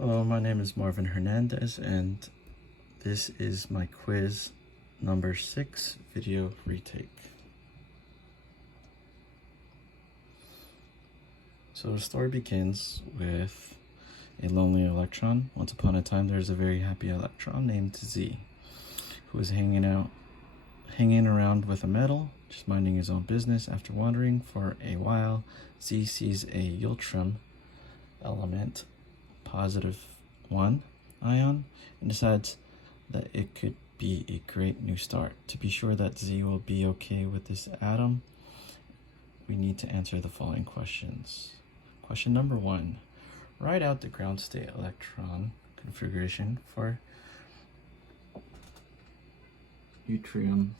Hello, my name is Marvin Hernandez, and this is my quiz number 6 video retake. So the story begins with a lonely electron. Once upon a time, there was a very happy electron named Z, who was hanging around with a metal, just minding his own business. After wandering for a while, Z sees a yttrium element, +1 ion, and decides that it could be a great new start. To be sure that Z will be okay with this atom, we need to answer the following questions. Question number 1. Write out the ground state electron configuration for yttrium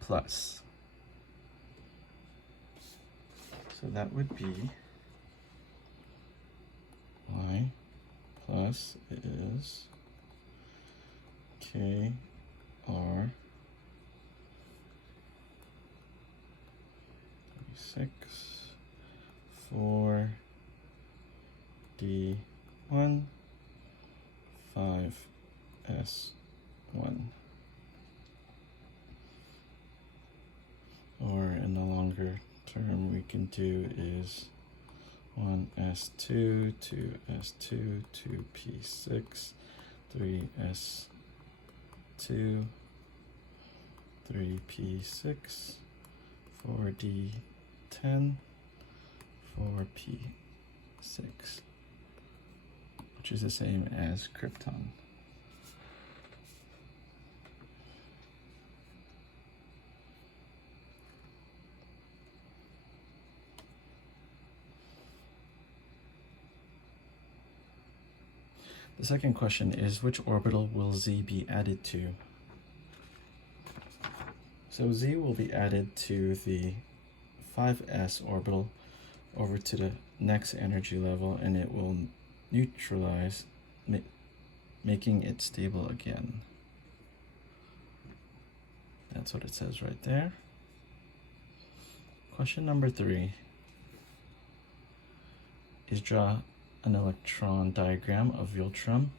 plus. So that would be Y plus is K R 36 4 D 1 5 S 1, or in the longer term we can do is 1s2, 2s2, 2p6, 3s2, 3p6, 4d10, 4p6, which is the same as krypton. The second question is, which orbital will Z be added to? So Z will be added to the 5s orbital over to the next energy level, and it will neutralize, making it stable again. That's what it says right there. Question number 3 is draw an electron diagram of yttrium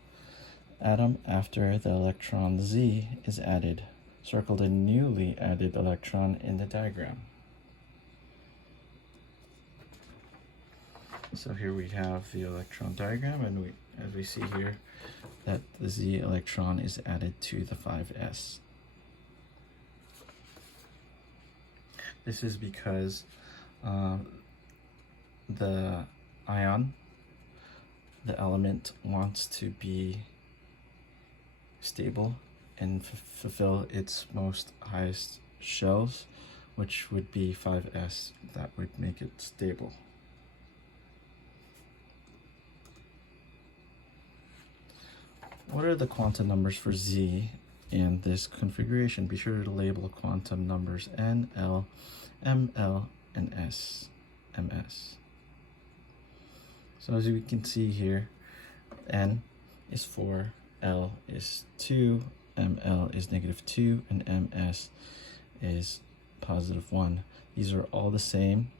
atom after the electron Z is added. Circle the newly added electron in the diagram. So here we have the electron diagram, and as we see here, that the Z electron is added to the 5s. This is because the ion, the element, wants to be stable and fulfill its most highest shells, which would be 5s. That would make it stable. What are the quantum numbers for Z in this configuration? Be sure to label quantum numbers N, L, ML, and S, MS. So as we can see here, N is 4, L is 2, ML is -2, and MS is +1. These are all the same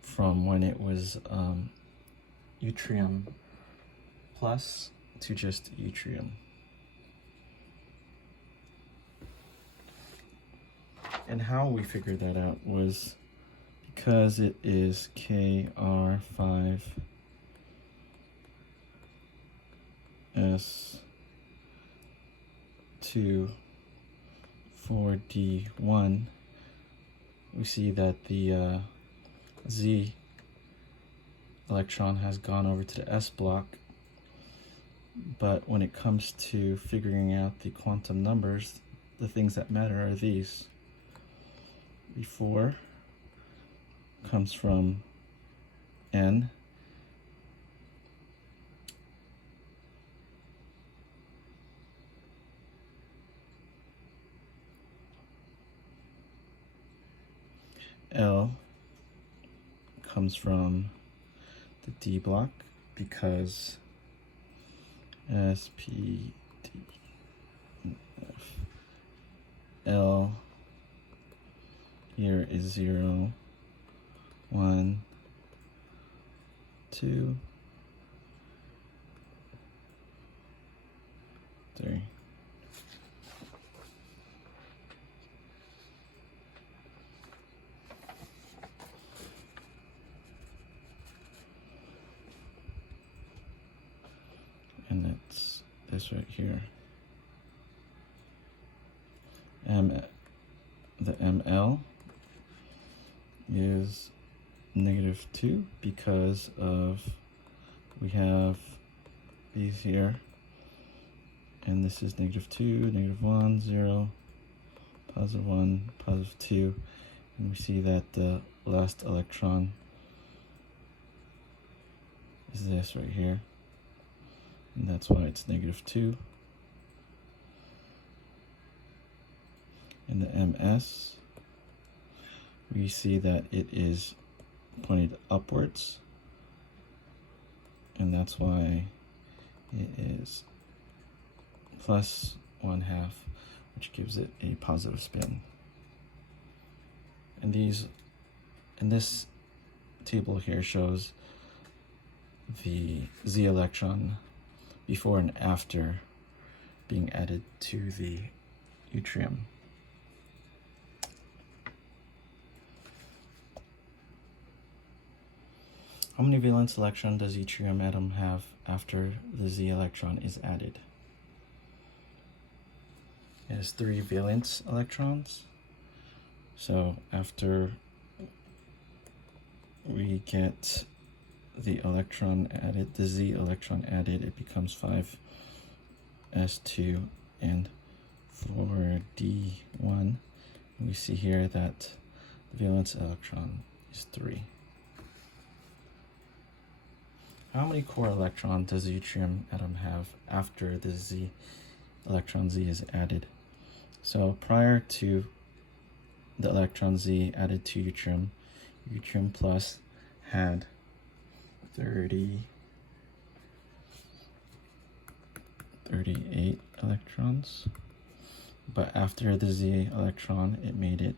from when it was yttrium plus to just yttrium. And how we figured that out was because it is KR5 S2 4D1, we see that the Z electron has gone over to the S block, but when it comes to figuring out the quantum numbers, the things that matter are these. Before comes from N, L comes from the D block because S, P, D, F. L here is 0, 1, 2, 3. And it's this right here. The ML is -2 because of we have these here, and this is -2, -1, 0, +1, +2, and we see that the last electron is this right here, and that's why it's -2. In the MS, we see that it is pointed upwards, and that's why it is +1/2, which gives it a positive spin. And this table here shows the Z electron before and after being added to the yttrium. How many valence electron does yttrium atom have after the Z electron is added? It has 3 valence electrons. So after we get the electron added, the Z electron added, it becomes 5s2 and 4d1. We see here that the valence electron is 3. How many core electrons does the yttrium atom have after the Z electron Z is added? So prior to the electron Z added to yttrium, yttrium plus had 38 electrons, but after the Z electron, it made it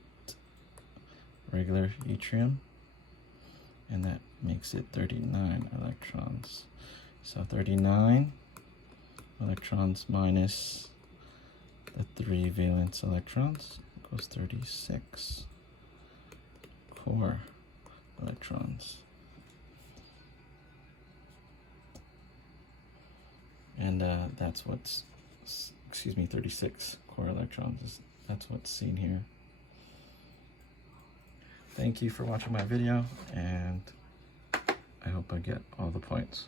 regular yttrium, and that makes it 39 electrons. So 39 electrons minus the 3 valence electrons equals 36 core electrons. And that's what's, 36 core electrons. That's what's seen here. Thank you for watching my video, and I hope I get all the points.